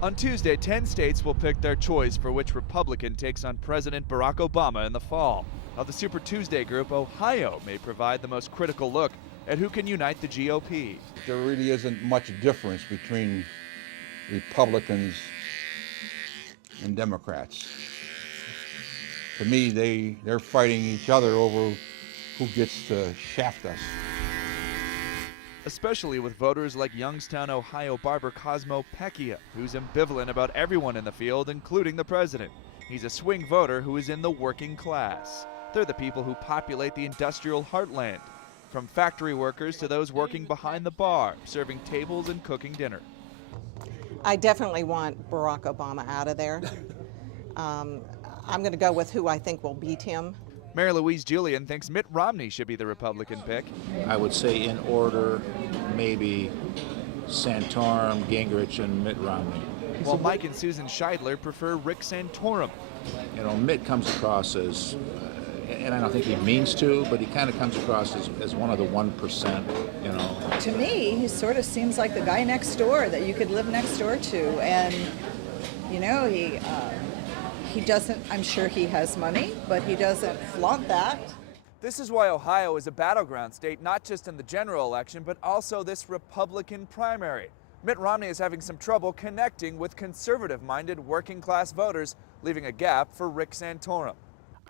On Tuesday, 10 states will pick their choice for which Republican takes on President Barack Obama in the fall. Of the Super Tuesday group, Ohio may provide the most critical look at who can unite the GOP. There really isn't much difference between Republicans and Democrats. To me, they're fighting each other over who gets to shaft us. Especially with voters like Youngstown, Ohio barber COSMO PECCHIA, who's ambivalent about everyone in the field, including the president. He's a swing voter who is in the working class. They're the people who populate the industrial heartland, from factory workers to those working behind the bar, serving tables and cooking dinner. I definitely want Barack Obama out of there. I'm going to go with who I think will beat him. Mary Louise Julian thinks Mitt Romney should be the Republican pick. I would say in order, maybe Santorum, Gingrich, and Mitt Romney. While Mike and Susan Scheidler prefer Rick Santorum. You know, Mitt comes across as, and I don't think he means to, but he kind of comes across as one of the 1%, you know. To me, he sort of seems like the guy next door that you could live next door to. And, you know, he doesn't, I'm sure he has money, but he doesn't flaunt that. This is why Ohio is a battleground state, not just in the general election, but also this Republican primary. Mitt Romney is having some trouble connecting with conservative-minded working-class voters, leaving a gap for Rick Santorum.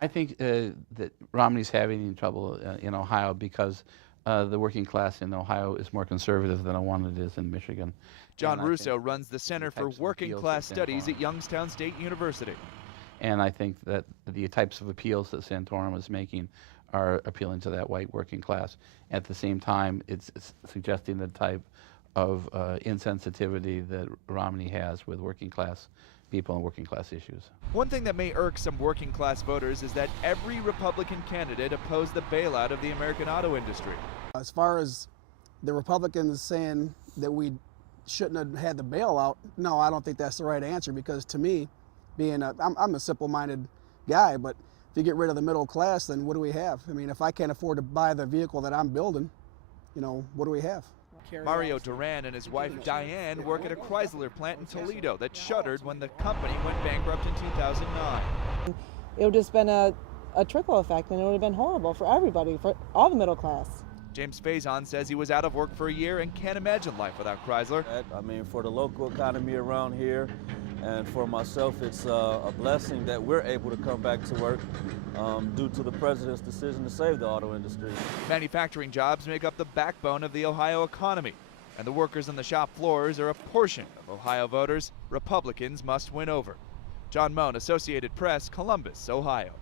I think that Romney's having trouble in Ohio because the working class in Ohio is more conservative than one it is in Michigan. John Russo runs the Center for Working Class Studies at Youngstown State University. And I think that the types of appeals that Santorum is making are appealing to that white working class. At the same time, it's suggesting the type of insensitivity that Romney has with working class people and working class issues. One thing that may irk some working class voters is that every Republican candidate opposed the bailout of the American auto industry. As far as the Republicans saying that we shouldn't have had the bailout, no, I don't think that's the right answer, because to me, I'm a simple-minded guy, but if you get rid of the middle class, then what do we have? I mean, if I can't afford to buy the vehicle that I'm building, you know, what do we have? Mario Duran and his wife Diane work at a Chrysler plant in Toledo that shuttered when the company went bankrupt in 2009. It would have just been a trickle effect, and it would have been horrible for everybody, for all the middle class. James Faison says he was out of work for a year and can't imagine life without Chrysler. I mean, for the local economy around here, and for myself, it's a blessing that we're able to come back to work due to the president's decision to save the auto industry. Manufacturing jobs make up the backbone of the Ohio economy, and the workers on the shop floors are a portion of Ohio voters Republicans must win over. John Mone, Associated Press, Columbus, Ohio.